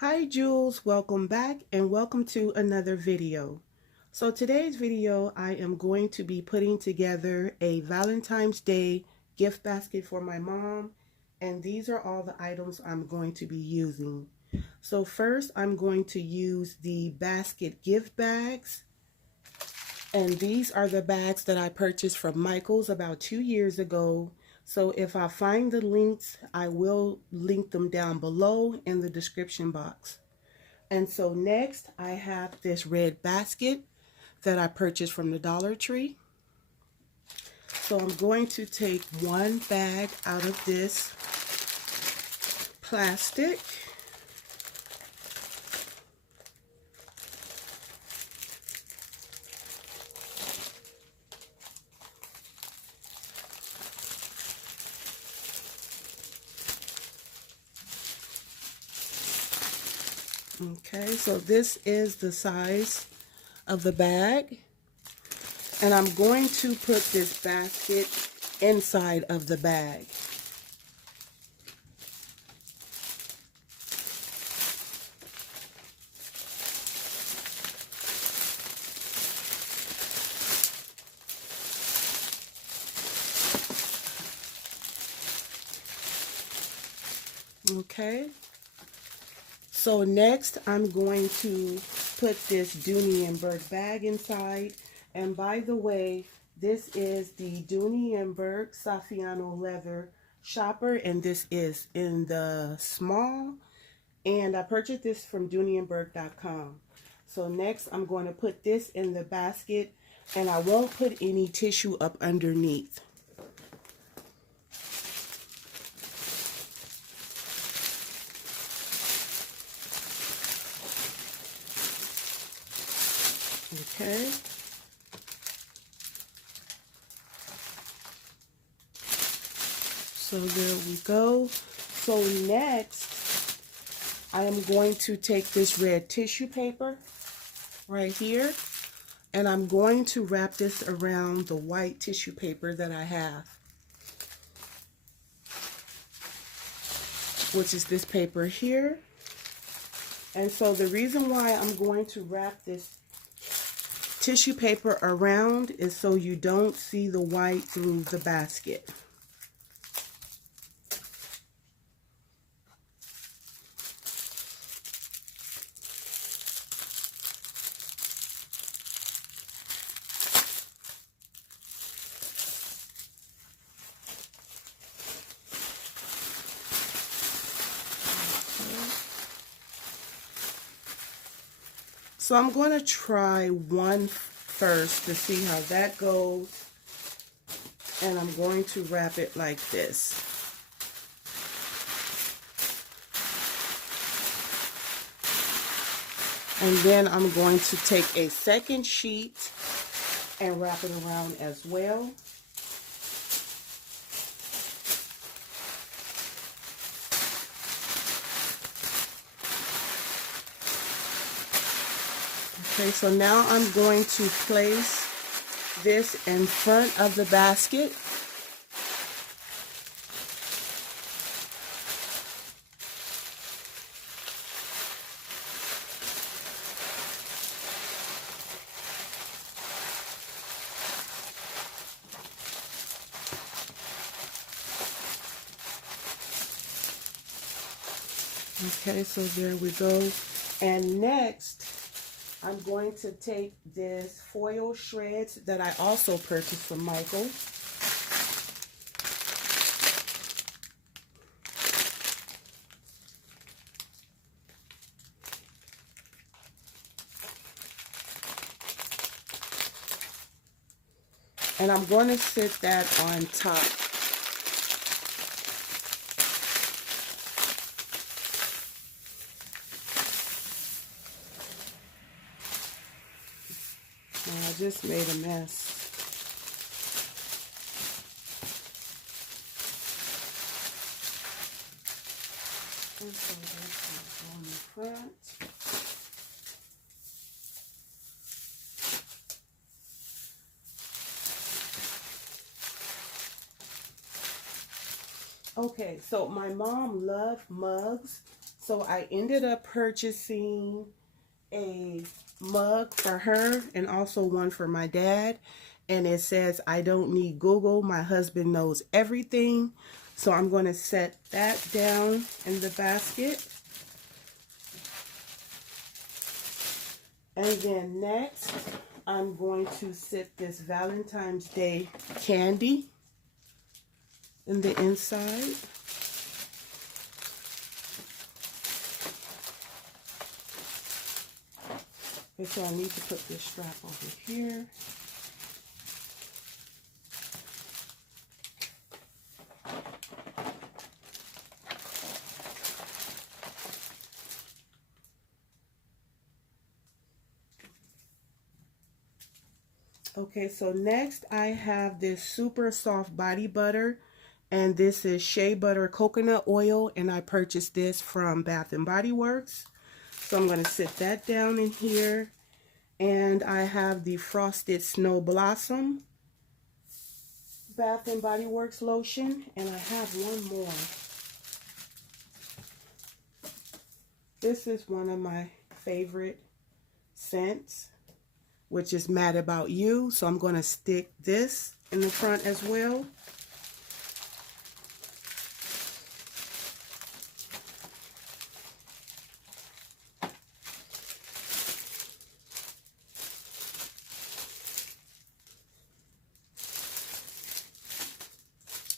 Hi Jules, welcome back and welcome to another video. So today's video I am going to be putting together a Valentine's Day gift basket for my mom, and these are all the items I'm going to be using. So first I'm going to use the basket gift bags, and these are the bags that I purchased from Michael's about 2 years ago. So if I find the links, I will link them down below in the description box. And so next I have this red basket that I purchased from the Dollar Tree. So I'm going to take one bag out of this plastic. Okay, so this is the size of the bag. And I'm going to put this basket inside of the bag. Okay, so next I'm going to put this Dooney and Bourke bag inside. And by the way, this is the Dooney and Bourke Saffiano leather shopper, and this is in the small, and I purchased this from dooneyandbourke.com. So next I'm going to put this in the basket, and I won't put any tissue up underneath. Okay. So there we go. So next, I am going to take this red tissue paper right here, and I'm going to wrap this around the white tissue paper that I have, which is this paper here. And so the reason why I'm going to wrap this tissue paper around is so you don't see the white through the basket. So I'm going to try one first to see how that goes, and I'm going to wrap it like this. And then I'm going to take a second sheet and wrap it around as well. Okay, so now I'm going to place this in front of the basket. Okay, so there we go. And next, I'm going to take this foil shreds that I also purchased from Michael. And I'm going to sit that on top. I just made a mess. And so this is on the front. Okay, so my mom loved mugs, So I ended up purchasing a mug for her and also one for my dad. And it says, I don't need Google. My husband knows everything. So I'm going to set that down in the basket. And then next, I'm going to set this Valentine's Day candy in the inside. Okay, so I need to put this strap over here. Okay, so next I have this super soft body butter, and this is shea butter coconut oil, and I purchased this from Bath and Body Works. So I'm going to sit that down in here. And I have the Frosted Snow Blossom Bath and Body Works lotion, and I have one more. This is one of my favorite scents, which is Mad About You. So I'm going to stick this in the front as well.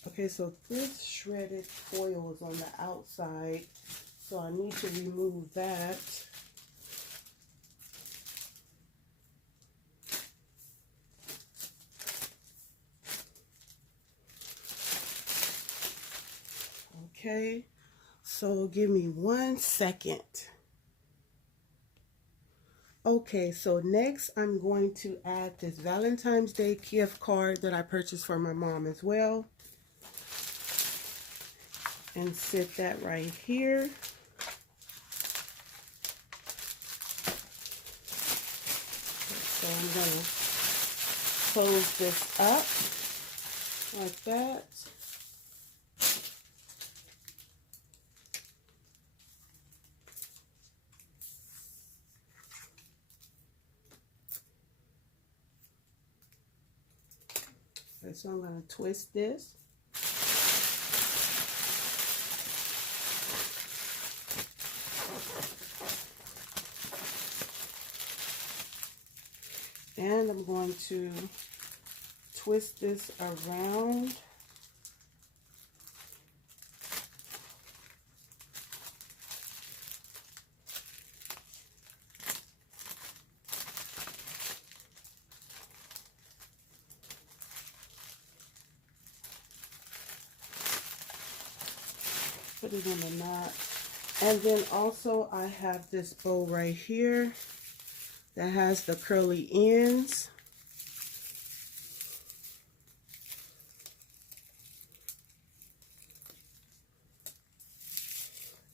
Okay, so this shredded foil is on the outside, so I need to remove that. Okay, so give me 1 second. Okay, so next I'm going to add this Valentine's Day gift card that I purchased for my mom as well. And sit that right here. So I'm going to close this up like that. Okay, so I'm going to twist this. And I'm going to twist this around. Put it in the knot. And then also I have this bow right here that has the curly ends.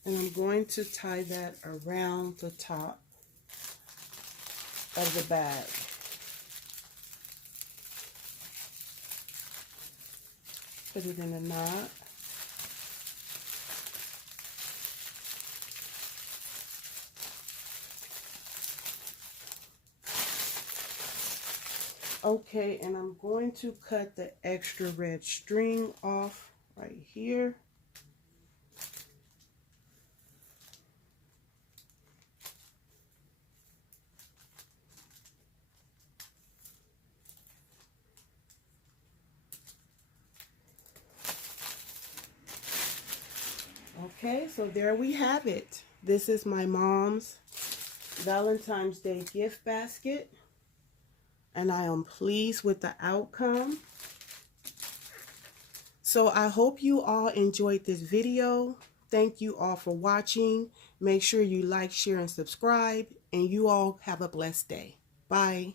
And I'm going to tie that around the top of the bag. Put it in a knot. Okay, and I'm going to cut the extra red string off right here. Okay, so there we have it. This is my mom's Valentine's Day gift basket, and I am pleased with the outcome. So I hope you all enjoyed this video. Thank you all for watching. Make sure you like, share, and subscribe, and you all have a blessed day. Bye.